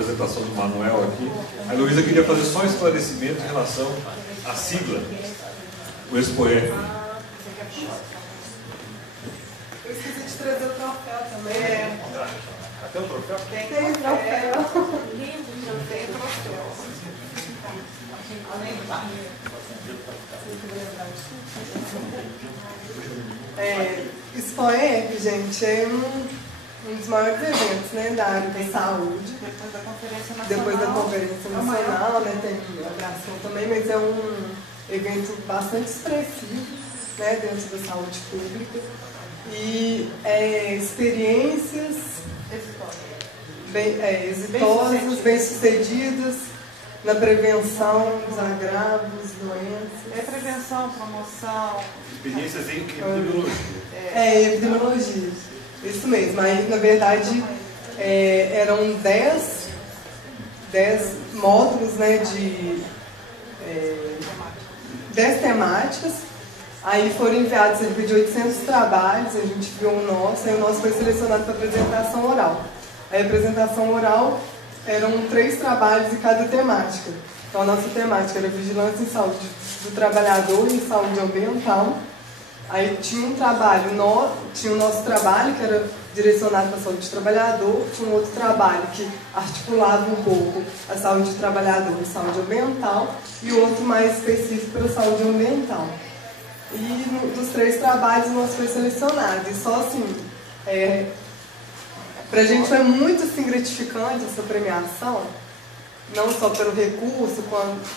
apresentação do Manuel aqui. A Heloísa queria fazer só um esclarecimento em relação à sigla, o Expoé. Eu esqueci de trazer o troféu também. Até o troféu? Tem troféu. Tem troféu. Expoé, gente, é um dos maiores eventos, né, da área da saúde. Depois da Conferência Nacional, né, tem abração também, mas é um evento bastante expressivo, né, dentro da saúde pública. E experiências exitosas, bem-sucedidas na prevenção dos agravos, doenças. Prevenção, promoção. Experiências em epidemiologia. Epidemiologia. Isso mesmo. Aí, na verdade, eram 10 módulos, né, de 10 temáticas. Aí foram enviados cerca de 800 trabalhos, a gente viu o nosso, aí o nosso foi selecionado para apresentação oral. Aí a apresentação oral eram 3 trabalhos em cada temática. Então a nossa temática era vigilância em saúde do trabalhador e em saúde ambiental. Aí tinha um trabalho, tinha o nosso trabalho que era direcionado para a saúde do trabalhador, tinha um outro trabalho que articulava um pouco a saúde do trabalhador e saúde ambiental, e o outro mais específico para a saúde ambiental. E dos 3 trabalhos o nosso foi selecionado. E só assim, para a gente foi muito assim, gratificante essa premiação, não só pelo recurso,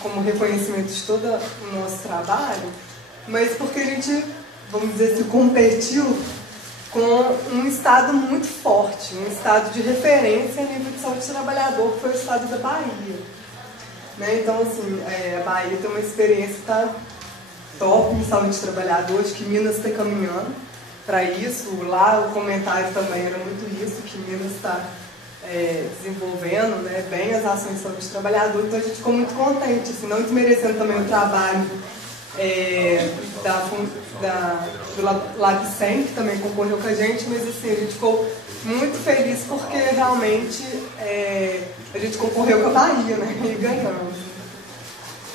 como reconhecimento de todo o nosso trabalho, mas porque a gente, vamos dizer assim, competiu com um estado muito forte, um estado de referência a nível de saúde do trabalhador, que foi o estado da Bahia. Né? Então, assim, a Bahia tem uma experiência que está top em saúde de trabalhador, acho que Minas está caminhando para isso. Lá o comentário também era muito isso, que Minas está desenvolvendo, né, bem as ações de saúde de trabalhador, então a gente ficou muito contente, assim, não desmerecendo também o trabalho do LabCem, que também concorreu com a gente, mas assim, a gente ficou muito feliz porque realmente a gente concorreu com a Bahia, né, e ganhamos.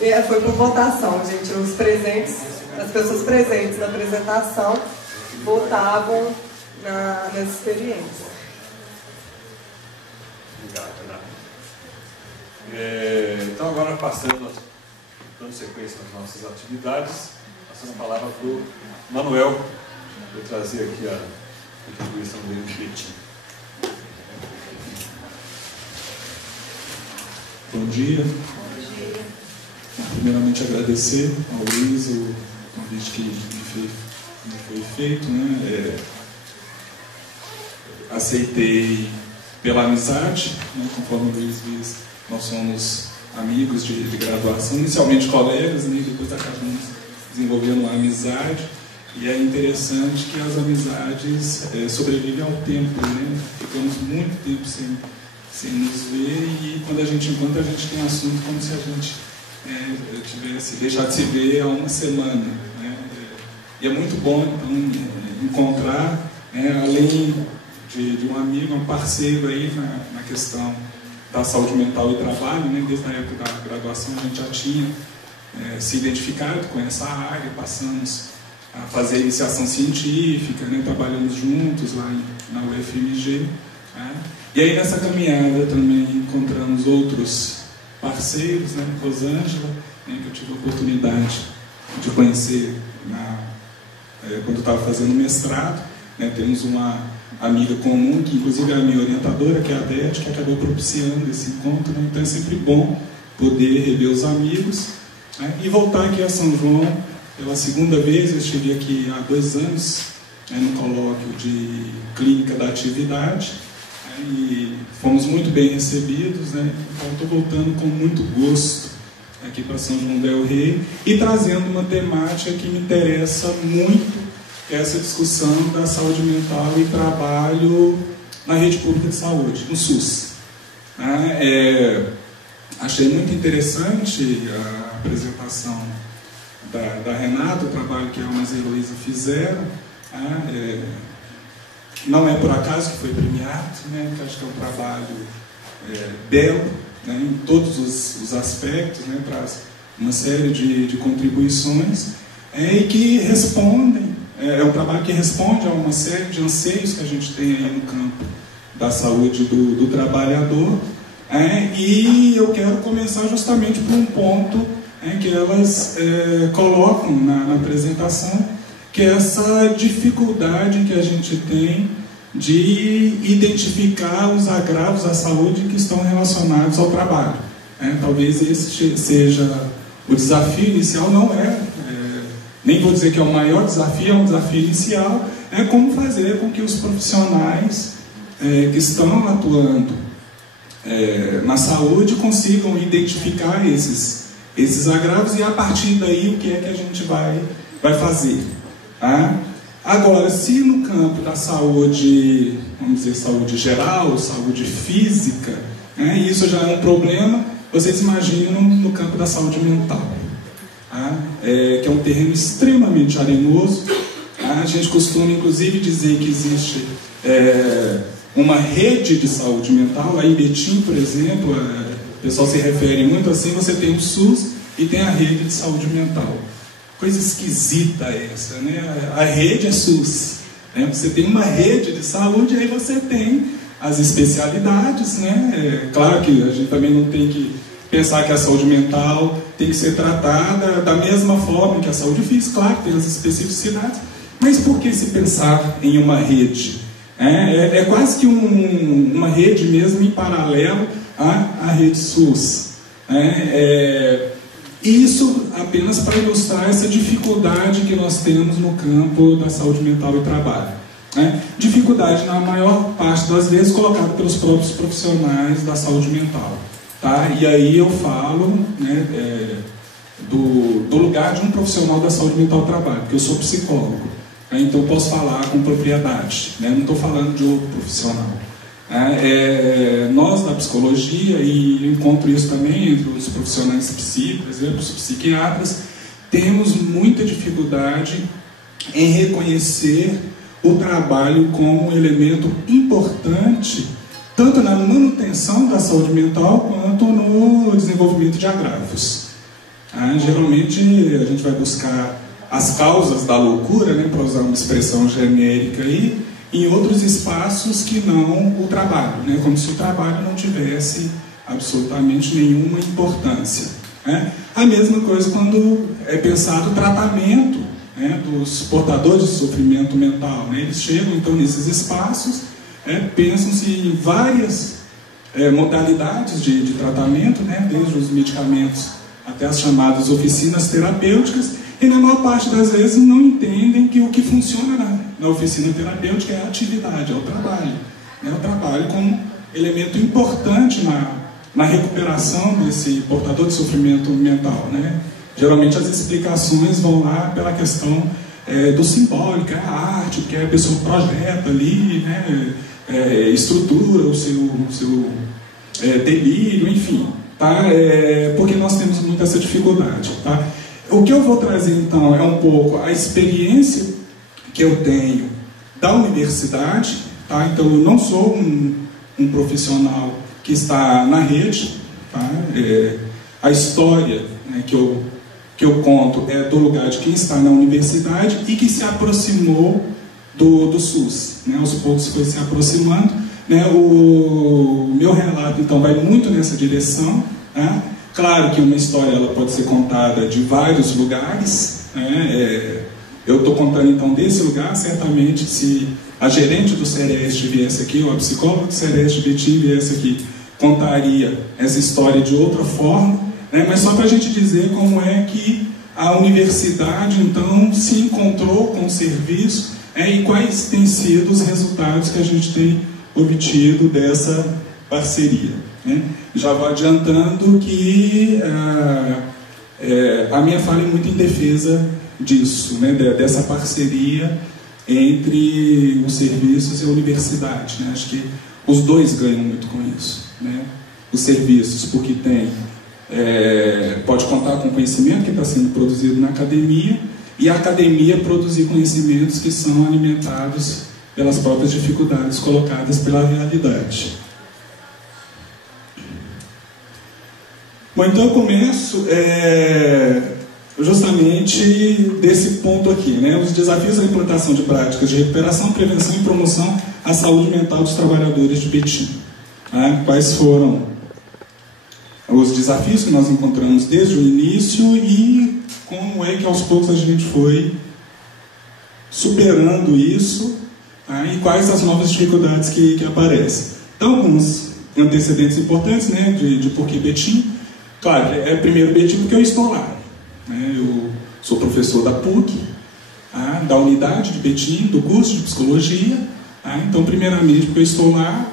E foi por votação, gente. Os presentes, as pessoas presentes na apresentação votavam nas experiências. Obrigado, Renato. Então, agora dando sequência nas nossas atividades, passando a palavra para o Manuel, vou trazer aqui a contribuição dele de Betim. Bom dia. Primeiramente agradecer ao Luiz o convite que me foi feito, né? Aceitei pela amizade, né? Conforme o Luiz diz, nós somos amigos de graduação, inicialmente colegas, né? Depois acabamos desenvolvendo uma amizade, e é interessante que as amizades sobrevivem ao tempo, né? Ficamos muito tempo sem nos ver, e quando a gente encontra, a gente tem assunto como se a gente tivesse deixado de se ver há uma semana, né? E é muito bom, então, encontrar, né, além de um amigo, um parceiro aí na questão da saúde mental e trabalho, né? Desde a época da graduação a gente já tinha se identificado com essa área, passamos a fazer iniciação científica, né? Trabalhamos juntos lá na UFMG, né? E aí nessa caminhada também encontramos outros parceiros, né? Rosângela, né? Que eu tive a oportunidade de conhecer quando eu estava fazendo mestrado, né? Temos uma amiga comum, que inclusive é a minha orientadora, que é a Beth, que acabou propiciando esse encontro, né? Então é sempre bom poder rever os amigos, né? E voltar aqui a São João pela segunda vez. Eu estive aqui há 2 anos, né, no colóquio de clínica da atividade, né, e fomos muito bem recebidos, né? Então estou voltando com muito gosto aqui para São João del Rei e trazendo uma temática que me interessa muito, que é essa discussão da saúde mental e trabalho na rede pública de saúde, no SUS. Achei muito interessante a apresentação da Renata, o trabalho que a Almas e a Heloísa fizeram. Não é por acaso que foi premiado, né? Porque acho que é um trabalho belo, né, em todos os aspectos, né, traz uma série de contribuições e que respondem, é um trabalho que responde a uma série de anseios que a gente tem aí no campo da saúde do trabalhador, e eu quero começar justamente por um ponto que elas colocam na apresentação, que é essa dificuldade que a gente tem de identificar os agravos à saúde que estão relacionados ao trabalho. Talvez esse seja o desafio inicial, não nem vou dizer que é o maior desafio, é um desafio inicial, como fazer com que os profissionais que estão atuando na saúde consigam identificar esses agravos e a partir daí o que é que a gente vai fazer. Agora, se no campo da saúde, vamos dizer, saúde geral, saúde física, isso já é um problema, vocês imaginam no campo da saúde mental, que é um terreno extremamente arenoso. A gente costuma, inclusive, dizer que existe uma rede de saúde mental. Lá em Betim, por exemplo, o pessoal se refere muito assim, você tem o SUS e tem a rede de saúde mental. Coisa esquisita essa, né? A rede é SUS, né? Você tem uma rede de saúde e aí você tem as especialidades, né? Claro que a gente também não tem que pensar que a saúde mental tem que ser tratada da mesma forma que a saúde física, claro, tem as especificidades, mas por que se pensar em uma rede? É quase que uma rede mesmo em paralelo à rede SUS. Isso apenas para ilustrar essa dificuldade que nós temos no campo da saúde mental e trabalho. Dificuldade, na maior parte das vezes, colocada pelos próprios profissionais da saúde mental. E aí eu falo do lugar de um profissional da saúde mental e trabalho, porque eu sou psicólogo, então eu posso falar com propriedade, não estou falando de outro profissional. Nós da psicologia, e eu encontro isso também entre os profissionais psi, por exemplo, os psiquiatras, temos muita dificuldade em reconhecer o trabalho como um elemento importante, tanto na manutenção da saúde mental, quanto no desenvolvimento de agravos. Geralmente a gente vai buscar as causas da loucura, para usar uma expressão genérica aí, em outros espaços que não o trabalho, como se o trabalho não tivesse absolutamente nenhuma importância. A mesma coisa quando é pensado o tratamento dos portadores de sofrimento mental. Eles chegam então nesses espaços, pensam-se em várias modalidades de tratamento, desde os medicamentos até as chamadas oficinas terapêuticas, e na maior parte das vezes não entendem que o que funciona na oficina terapêutica é a atividade, é o trabalho. O trabalho como elemento importante na recuperação desse portador de sofrimento mental. Geralmente as explicações vão lá pela questão do simbólico, a arte, que a pessoa projeta ali, estrutura o seu delírio, enfim. Porque nós temos muito essa dificuldade. O que eu vou trazer então é um pouco a experiência que eu tenho da universidade. Então eu não sou um profissional que está na rede. A história que eu conto é do lugar de quem está na universidade e que se aproximou do SUS. Aos poucos foi se aproximando. O meu relato então vai muito nessa direção. Claro que uma história ela pode ser contada de vários lugares. Eu estou contando então desse lugar. Certamente, se a gerente do Sereste viesse aqui, ou a psicóloga do Sereste Betim viesse aqui, contaria essa história de outra forma. Mas só para a gente dizer como é que a universidade então se encontrou com o serviço e quais têm sido os resultados que a gente tem obtido dessa parceria. Já vou adiantando que a minha fala é muito em defesa disso, dessa parceria entre os serviços e a universidade. Acho que os dois ganham muito com isso. Os serviços, porque pode contar com conhecimento que está sendo produzido na academia, e a academia produzir conhecimentos que são alimentados pelas próprias dificuldades colocadas pela realidade. Bom, então eu começo justamente desse ponto aqui, né? Os desafios da implantação de práticas de recuperação, prevenção e promoção à saúde mental dos trabalhadores de Betim. Quais foram os desafios que nós encontramos desde o início e como é que aos poucos a gente foi superando isso, e quais as novas dificuldades que aparecem. Então, alguns antecedentes importantes, né, de por que Betim. Claro, primeiro Betim porque eu estou lá. Eu sou professor da PUC, da unidade de Betim, do curso de Psicologia. Então, primeiramente, porque eu estou lá.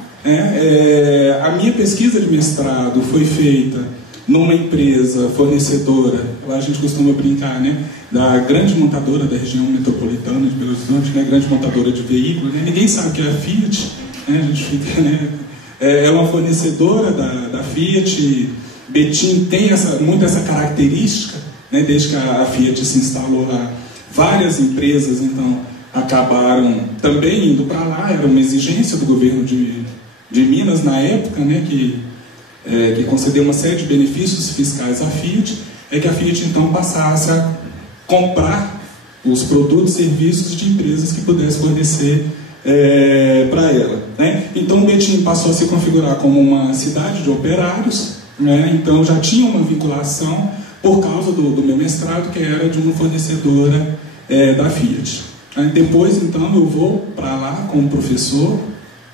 A minha pesquisa de mestrado foi feita numa empresa fornecedora, lá a gente costuma brincar, né, da grande montadora da região metropolitana de Belo Horizonte, né, grande montadora de veículos. Né, ninguém sabe o que é a Fiat, né, a gente fica, né, é uma fornecedora da Fiat. Betim tem muito essa característica, né, desde que a Fiat se instalou lá. Várias empresas, então, acabaram também indo para lá. Era uma exigência do governo de Minas, na época, né, que concedeu uma série de benefícios fiscais à Fiat, que a Fiat, então, passasse a comprar os produtos e serviços de empresas que pudessem fornecer para ela. Né? Então, o Betim passou a se configurar como uma cidade de operários, né? Então, já tinha uma vinculação por causa do meu mestrado, que era de uma fornecedora da Fiat. Depois, então, eu vou para lá como professor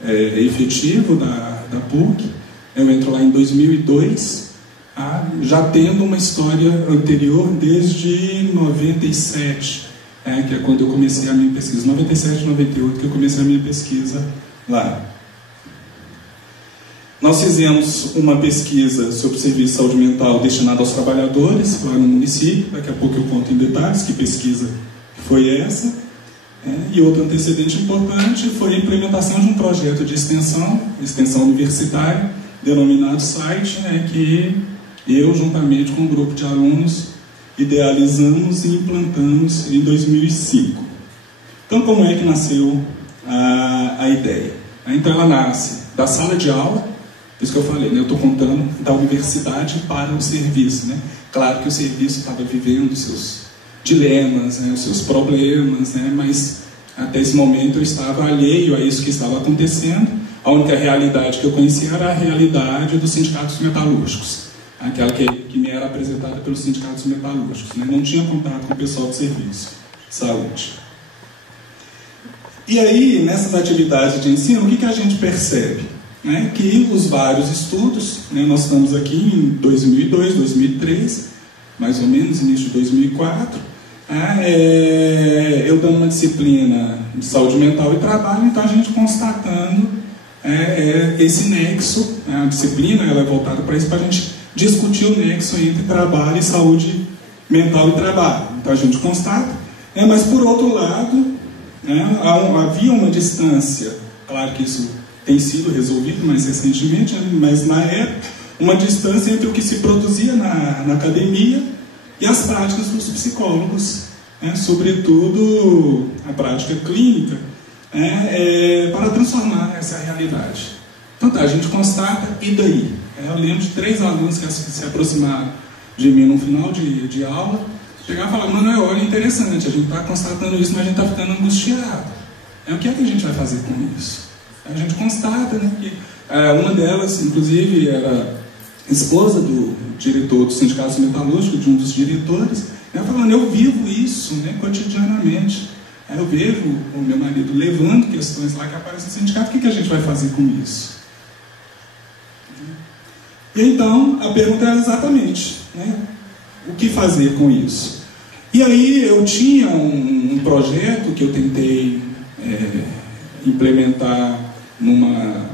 efetivo da PUC. Eu entro lá em 2002, já tendo uma história anterior desde 97, que é quando eu comecei a minha pesquisa, 97, 98, que eu comecei a minha pesquisa lá. Nós fizemos uma pesquisa sobre o serviço de saúde mental destinado aos trabalhadores lá no município. Daqui a pouco eu conto em detalhes que pesquisa foi essa. E outro antecedente importante foi a implementação de um projeto de extensão universitária, denominado SITE, que eu, juntamente com um grupo de alunos, idealizamos e implantamos em 2005. Então, como é que nasceu a ideia? Então, ela nasce da sala de aula. Isso que eu falei, né? Eu estou contando da universidade para o serviço. Né? Claro que o serviço estava vivendo os seus dilemas, né? Os seus problemas, né? Mas até esse momento eu estava alheio a isso que estava acontecendo. A única realidade que eu conhecia era a realidade dos sindicatos metalúrgicos, aquela que me era apresentada pelos sindicatos metalúrgicos. Né? Não tinha contato com o pessoal de serviço de saúde. E aí, nessas atividades de ensino, o que a gente percebe? Que os vários estudos, né, nós estamos aqui em 2002, 2003, mais ou menos, início de 2004, eu dando uma disciplina de saúde mental e trabalho, então a gente constatando esse nexo, a disciplina ela é voltada para isso, para a gente discutir o nexo entre trabalho e saúde mental e trabalho. Então a gente constata, mas por outro lado, havia uma distância, claro que isso tem sido resolvido mais recentemente, mas na época, uma distância entre o que se produzia na academia e as práticas dos psicólogos, sobretudo a prática clínica, para transformar essa realidade. Então a gente constata, e daí? Eu lembro de 3 alunos que se aproximaram de mim no final de aula, chegaram e falaram: Manuel, olha, interessante, a gente está constatando isso, mas a gente está ficando angustiado. O que é que a gente vai fazer com isso? A gente constata, né, que uma delas, inclusive, era esposa do diretor do Sindicato Metalúrgico, de um dos diretores, falando: eu vivo isso, né, cotidianamente. Eu vejo o meu marido levando questões lá que aparecem no sindicato, o que a gente vai fazer com isso? E então, a pergunta era exatamente, o que fazer com isso? E aí eu tinha um projeto que eu tentei implementar numa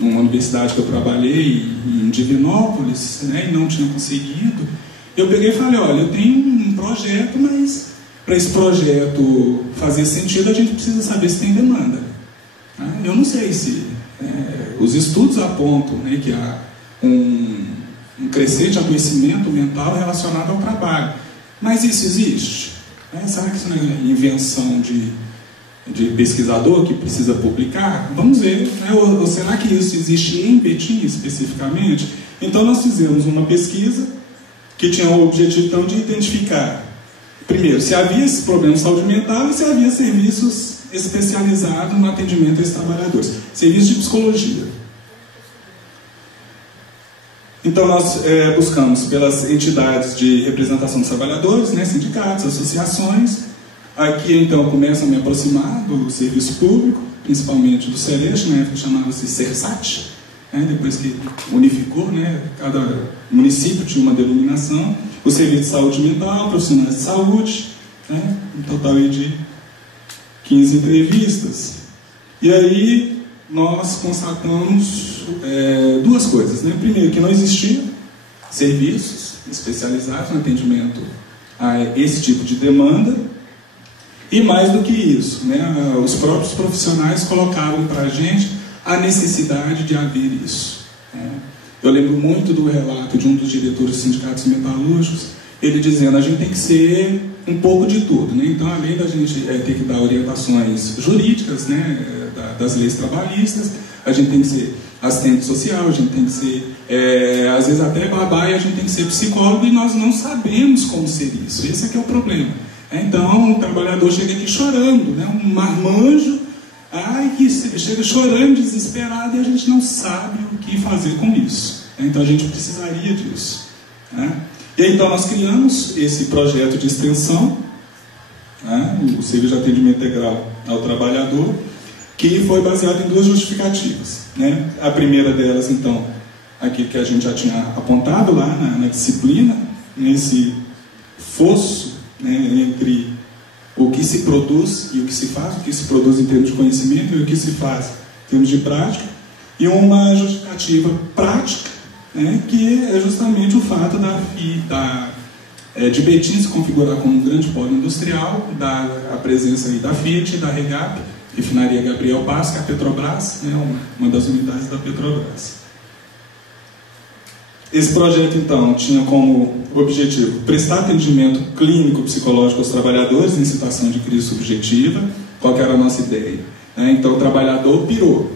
universidade que eu trabalhei em Divinópolis, e não tinha conseguido. Eu peguei e falei: olha, eu tenho um projeto, mas para esse projeto fazer sentido a gente precisa saber se tem demanda. Eu não sei se os estudos apontam, que há um crescente adoecimento mental relacionado ao trabalho, mas isso existe? Será que isso não é invenção de pesquisador que precisa publicar? Vamos ver. Ou será que isso existe em Betim especificamente? Então nós fizemos uma pesquisa que tinha o objetivo então de identificar, primeiro, se havia esse problema de saúde mental e se havia serviços especializados no atendimento a esses trabalhadores, serviços de psicologia. Então nós buscamos pelas entidades de representação dos trabalhadores, né, sindicatos, associações. Aqui então começo a me aproximar do serviço público, principalmente do Celeste, na época chamava-se Cersat, né, depois que unificou, né, cada município tinha uma denominação, o serviço de saúde mental, profissionais de saúde, né, um total de 15 entrevistas. E aí nós constatamos duas coisas, né? Primeiro, que não existia serviços especializados no atendimento a esse tipo de demanda, e mais do que isso, né? Os próprios profissionais colocavam para a gente a necessidade de haver isso. Eu lembro muito do relato de um dos diretores dos sindicatos metalúrgicos, ele dizendo: a gente tem que ser um pouco de tudo, né? Então, além da gente ter que dar orientações jurídicas, né, das leis trabalhistas, a gente tem que ser assistente social, a gente tem que ser, às vezes até babá, e a gente tem que ser psicólogo, e nós não sabemos como ser isso. Esse é que é o problema. Então, o trabalhador chega aqui chorando, né, um marmanjo, que chega chorando, desesperado, e a gente não sabe o que fazer com isso. Então, a gente precisaria disso, né? E aí, então, nós criamos esse projeto de extensão, né, o Serviço de Atendimento Integral ao Trabalhador, que foi baseado em duas justificativas, né? A primeira delas, então, aquilo que a gente já tinha apontado lá na disciplina, nesse fosso, né, entre o que se produz e o que se faz, o que se produz em termos de conhecimento e o que se faz em termos de prática, e uma justificativa prática, né, que é justamente o fato de Betim se configurar como um grande polo industrial, a presença aí da Fiat, da Regap, Refinaria Gabriel Barros, que é a Petrobras, né, uma das unidades da Petrobras. Esse projeto, então, tinha como objetivo prestar atendimento clínico psicológico aos trabalhadores em situação de crise subjetiva. Qual que era a nossa ideia? Então, o trabalhador pirou.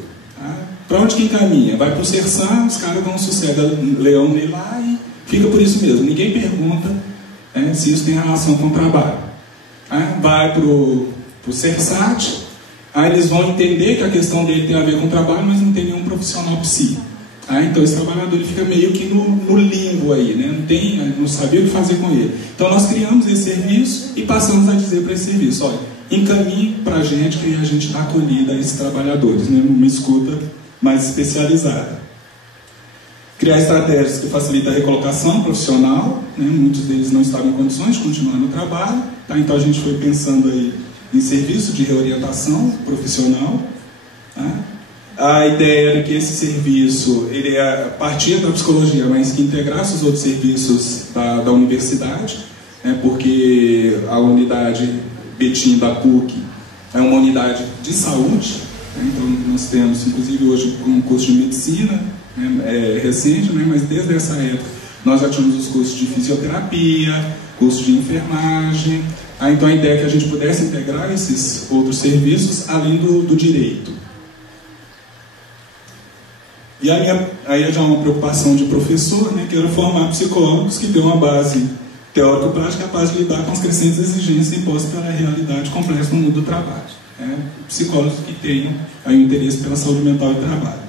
Para onde que encaminha? Vai para o Sersan, os caras dão suceder leão nele lá e fica por isso mesmo. Ninguém pergunta se isso tem relação com o trabalho. Vai para o Cersat, aí eles vão entender que a questão dele tem a ver com o trabalho, mas não tem nenhum profissional psi. Então esse trabalhador ele fica meio que no limbo aí, né? Não sabia o que fazer com ele. Então nós criamos esse serviço e passamos a dizer para esse serviço: olha, encaminhe para a gente que a gente dá acolhida a esses trabalhadores, né? Uma escuta mais especializada. Criar estratégias que facilitam a recolocação profissional, né? Muitos deles não estavam em condições de continuar no trabalho, tá? Então a gente foi pensando aí em serviço de reorientação profissional, tá? A ideia era que esse serviço ele partia da psicologia, mas que integrasse os outros serviços da universidade, né? Porque a unidade Betim da PUC é uma unidade de saúde, né? Então nós temos inclusive hoje um curso de medicina, né? Recente, né? Mas desde essa época nós já tínhamos os cursos de fisioterapia, curso de enfermagem. Então a ideia é que a gente pudesse integrar esses outros serviços além do direito. E aí já uma preocupação de professor, né, que era formar psicólogos que dêem uma base teórico-prática capaz de lidar com as crescentes exigências impostas pela realidade complexa no mundo do trabalho. Psicólogos que tenham aí um interesse pela saúde mental e trabalho.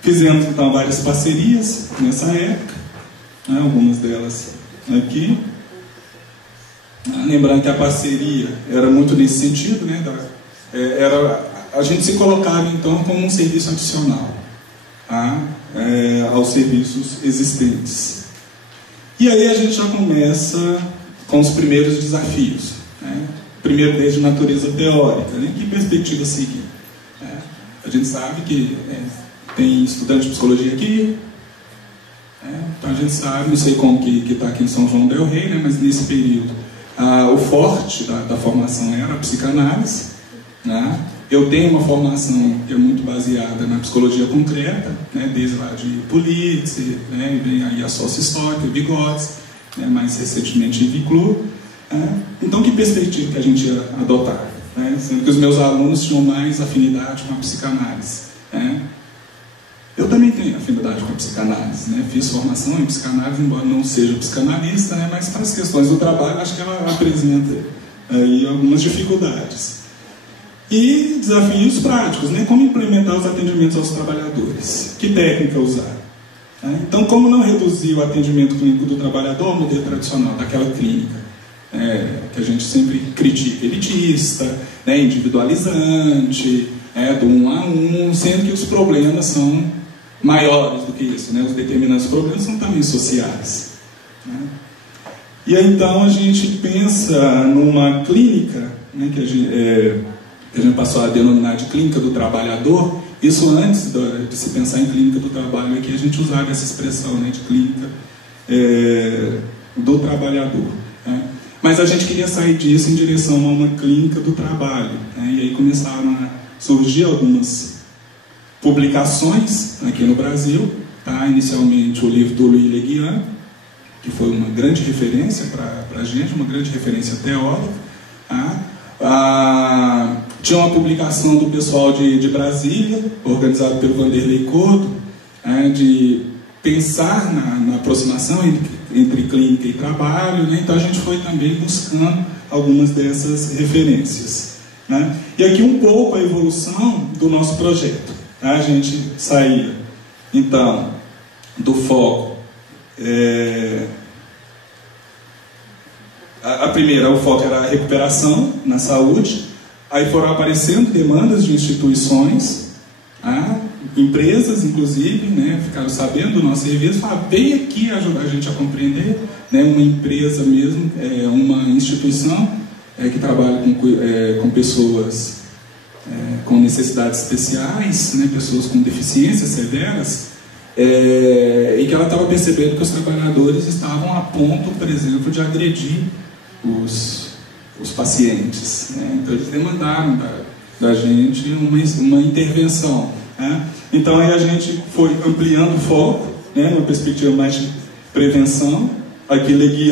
Fizemos então várias parcerias nessa época, né, algumas delas aqui. Lembrando que a parceria era muito nesse sentido, né, a gente se colocava então como um serviço adicional aos serviços existentes. E aí a gente já começa com os primeiros desafios, né? Primeiro desde natureza teórica, né? Que perspectiva seguir? A gente sabe que tem estudante de psicologia aqui, então a gente sabe, não sei como que está aqui em São João del Rei, né? Mas nesse período o forte da formação era a psicanálise, né? Eu tenho uma formação que é muito baseada na psicologia concreta, né, desde lá de Pulitzer, né, vem aí a sócio-histórica, Vygotsky, né, mais recentemente Viclur. Então, que perspectiva que a gente ia adotar? Né, sendo que os meus alunos tinham mais afinidade com a psicanálise. Eu também tenho, afinidade com a psicanálise, né? Fiz formação em psicanálise, embora não seja psicanalista, né? Mas para as questões do trabalho, acho que ela apresenta aí algumas dificuldades. E desafios práticos, né? Como implementar os atendimentos aos trabalhadores? Que técnica usar? Então, como não reduzir o atendimento clínico do trabalhador ao modelo tradicional, daquela clínica que a gente sempre critica, elitista, né? Individualizante, do 1 a 1, sendo que os problemas são maiores do que isso, né? Os determinantes problemas são também sociais, né? E aí, então, a gente pensa numa clínica, né, que a gente passou a denominar de clínica do trabalhador. Isso antes de se pensar em clínica do trabalho, aqui a gente usava essa expressão, né, de clínica do trabalhador, né? Mas a gente queria sair disso em direção a uma clínica do trabalho, né? E aí começaram a surgir algumas publicações aqui no Brasil, tá? Inicialmente o livro do Louis Le Guin, que foi uma grande referência para a gente, uma grande referência teórica, tá? Tinha uma publicação do pessoal de Brasília, organizado pelo Vanderlei Couto, de pensar na aproximação entre clínica e trabalho, né? Então a gente foi também buscando algumas dessas referências, né? E aqui um pouco a evolução do nosso projeto, tá? A gente saía, então, do foco. A primeira, o foco era a recuperação na saúde. Aí foram aparecendo demandas de instituições, empresas, inclusive, né, ficaram sabendo do nosso serviço, falaram, vem aqui ajudar a gente a compreender, né, uma empresa mesmo, uma instituição que trabalha com pessoas com necessidades especiais, né, pessoas com deficiências severas, e que ela estava percebendo que os trabalhadores estavam a ponto, por exemplo, de agredir os pacientes, né? Então eles demandaram da gente uma intervenção, né? Então aí a gente foi ampliando o foco, né, numa perspectiva mais de prevenção. Aqui Le Guin,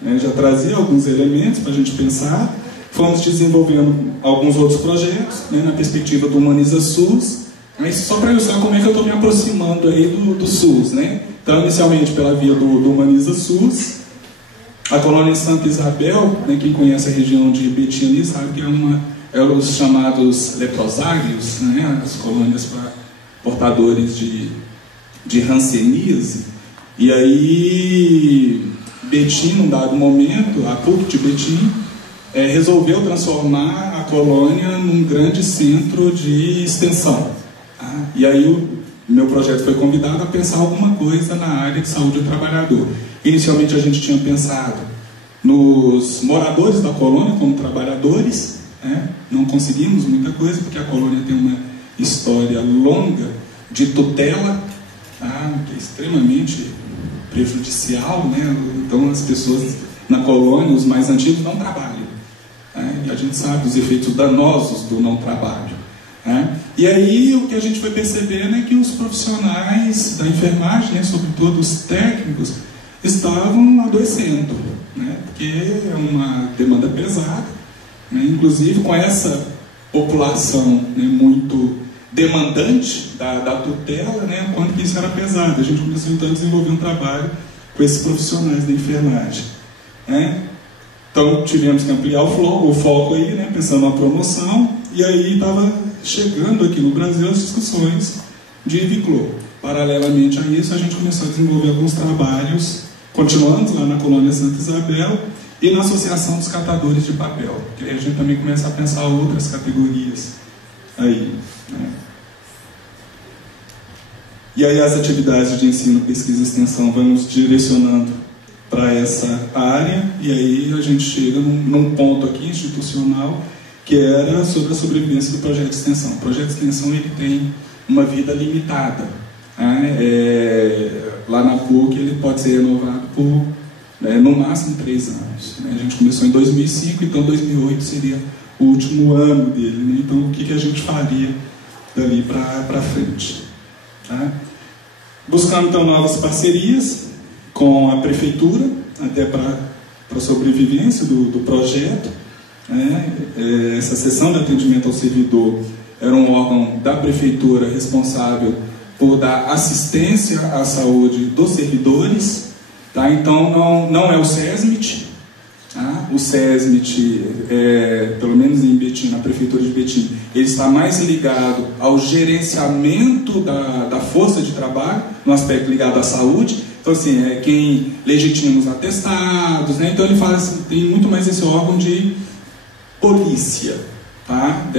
né, já trazia alguns elementos para a gente pensar. Fomos desenvolvendo alguns outros projetos, né, na perspectiva do Humaniza SUS, mas só para ilustrar como é que eu estou me aproximando aí do SUS, né? Então inicialmente pela via do Humaniza SUS. A colônia Santa Isabel, né, quem conhece a região de Betim sabe que eram os chamados leprosários, né, as colônias para portadores de hanseníase. E aí Betim, num dado momento, a PUC de Betim, resolveu transformar a colônia num grande centro de extensão. Tá? E aí o meu projeto foi convidado a pensar alguma coisa na área de saúde do trabalhador. Inicialmente a gente tinha pensado nos moradores da colônia como trabalhadores, né? Não conseguimos muita coisa porque a colônia tem uma história longa de tutela, tá? Que é extremamente prejudicial, né? Então as pessoas na colônia, os mais antigos, não trabalham, né? E a gente sabe os efeitos danosos do não trabalho, né? E aí o que a gente foi percebendo é que os profissionais da enfermagem, né, sobretudo os técnicos, estavam adoecendo, né? Porque é uma demanda pesada, né? Inclusive com essa população, né, muito demandante da tutela, né, quanto que isso era pesado. A gente começou então a desenvolver um trabalho com esses profissionais da enfermagem, né? Então tivemos que ampliar o foco aí, né, pensando na promoção, e aí estava chegando aqui no Brasil as discussões de IVCLO. Paralelamente a isso, a gente começou a desenvolver alguns trabalhos. Continuamos lá na colônia Santa Isabel e na Associação dos Catadores de Papel, que aí a gente também começa a pensar outras categorias aí, né? E aí as atividades de ensino, pesquisa e extensão vão nos direcionando para essa área, e aí a gente chega num ponto aqui institucional que era sobre a sobrevivência do projeto de extensão. O projeto de extensão ele tem uma vida limitada, né? Lá na PUC ele pode ser renovado por no máximo 3 anos, né? A gente começou em 2005, então 2008 seria o último ano dele, né? Então o que a gente faria dali para frente, tá? Buscando então novas parcerias com a prefeitura, até para a sobrevivência do projeto, né? Essa seção de atendimento ao servidor era um órgão da prefeitura responsável por dar assistência à saúde dos servidores, tá? Então não é o SESMIT, tá? O SESMIT, pelo menos em Betim, na prefeitura de Betim, ele está mais ligado ao gerenciamento da força de trabalho, no aspecto ligado à saúde. Então, assim, é quem legitima os atestados, né? Então ele faz, tem muito mais esse órgão de polícia, tá?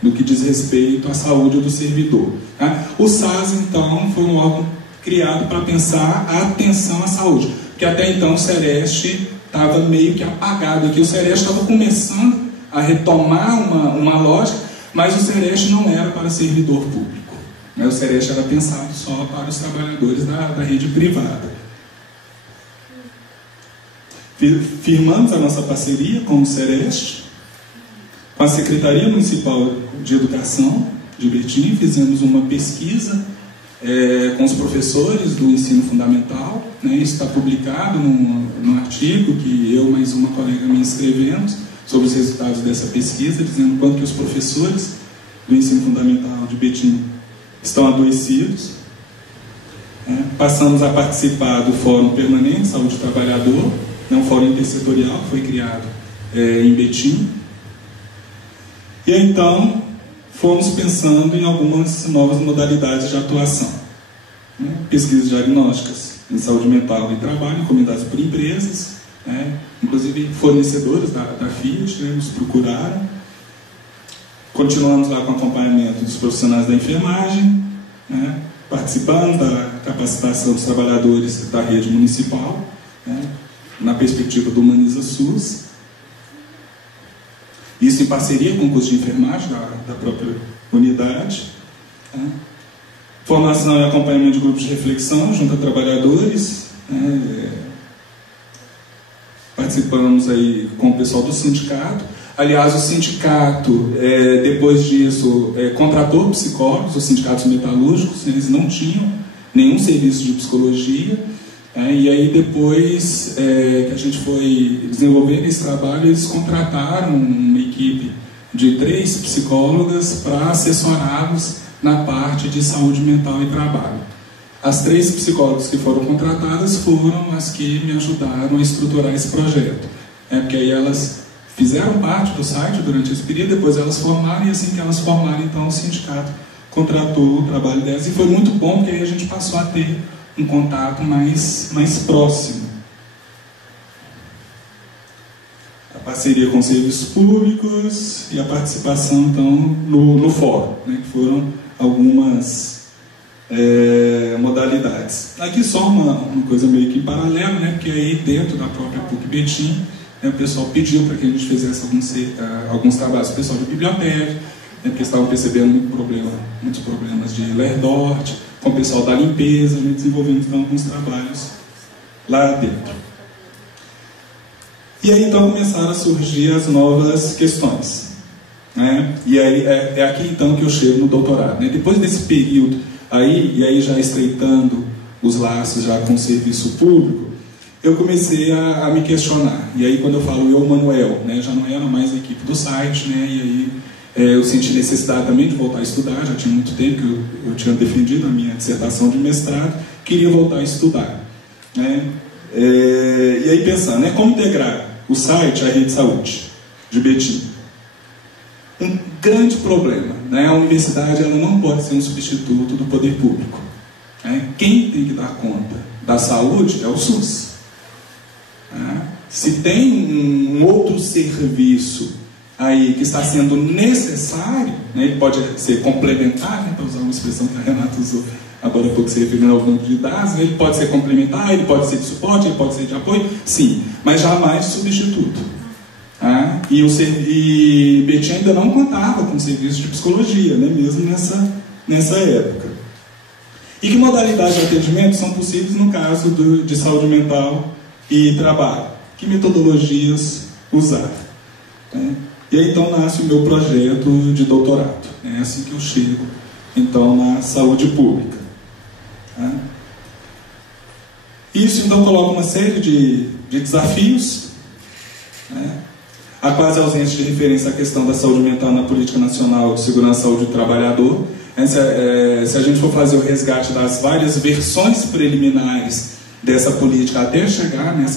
No que diz respeito à saúde do servidor, tá? O SAS, então, foi um órgão criado para pensar a atenção à saúde, porque até então o Sereste estava meio que apagado aqui. O Sereste estava começando a retomar uma lógica, mas o Sereste não era para servidor público. O Sereste era pensado só para os trabalhadores da rede privada. Firmamos a nossa parceria com o Sereste, com a Secretaria Municipal de Educação de Betim. Fizemos uma pesquisa com os professores do ensino fundamental, né? Isso está publicado num artigo que eu mais uma colega minha escrevemos sobre os resultados dessa pesquisa, dizendo quanto que os professores do ensino fundamental de Betim estão adoecidos. Passamos a participar do Fórum Permanente Saúde do Trabalhador, um fórum intersetorial que foi criado em Betim. E então fomos pensando em algumas novas modalidades de atuação, né? Pesquisas diagnósticas em saúde mental e trabalho, encomendadas por empresas, né? Inclusive fornecedores da Fiat, né? Nos procuraram. Continuamos lá com o acompanhamento dos profissionais da enfermagem, né? Participando da capacitação dos trabalhadores da rede municipal, né? Na perspectiva do Humaniza SUS. Isso em parceria com o curso de enfermagem da própria unidade. Tá? Formação e acompanhamento de grupos de reflexão junto a trabalhadores. Né? Participamos aí com o pessoal do sindicato. Aliás, o sindicato, depois disso, contratou psicólogos, os sindicatos metalúrgicos. Eles não tinham nenhum serviço de psicologia. E aí depois que a gente foi desenvolvendo esse trabalho, eles contrataram uma equipe de 3 psicólogas para assessorá-los na parte de saúde mental e trabalho. As 3 psicólogas que foram contratadas foram as que me ajudaram a estruturar esse projeto, porque aí elas fizeram parte do site durante esse período, depois elas formaram, e assim que elas formaram, então o sindicato contratou o trabalho delas, e foi muito bom, porque aí a gente passou a ter um contato mais próximo. A parceria com serviços públicos e a participação, então, no fórum, né, que foram algumas modalidades. Aqui só uma coisa meio que em paralelo, né, porque aí dentro da própria PUC Betim, né, o pessoal pediu para que a gente fizesse alguns trabalhos, o pessoal de biblioteca, né, porque estavam percebendo muitos problemas de Lerdort, com o pessoal da limpeza, a gente desenvolvendo então alguns trabalhos lá dentro. E aí então começaram a surgir as novas questões, né? E aí é aqui então que eu chego no doutorado, né? Depois desse período e aí já estreitando os laços já com o serviço público, eu comecei a me questionar. E aí quando eu falo eu, Manuel, né, já não era mais a equipe do site, né? E aí eu senti necessidade também de voltar a estudar. Já tinha muito tempo que eu tinha defendido a minha dissertação de mestrado, queria voltar a estudar, né? E aí pensando, né, como integrar o site à rede de saúde de Betim. Um grande problema, né? A universidade ela não pode ser um substituto do poder público, né? Quem tem que dar conta da saúde é o SUS, né? Se tem um outro serviço aí que está sendo necessário, né, ele pode ser complementar, né, para usar uma expressão que a Renata usou agora há pouco, se referindo ao banco de dados, né, ele pode ser complementar, ele pode ser de suporte, ele pode ser de apoio, sim, mas jamais substituto. Tá? E Betim ainda não contava com serviço de psicologia, né, mesmo nessa época. E que modalidades de atendimento são possíveis no caso de saúde mental e trabalho? Que metodologias usar? Né? E aí então nasce o meu projeto de doutorado. É assim que eu chego então na saúde pública. Tá? Isso então coloca uma série de desafios, né? A quase ausência de referência à questão da saúde mental na política nacional de segurança e saúde do trabalhador. Se a gente for fazer o resgate das várias versões preliminares dessa política até chegar nessa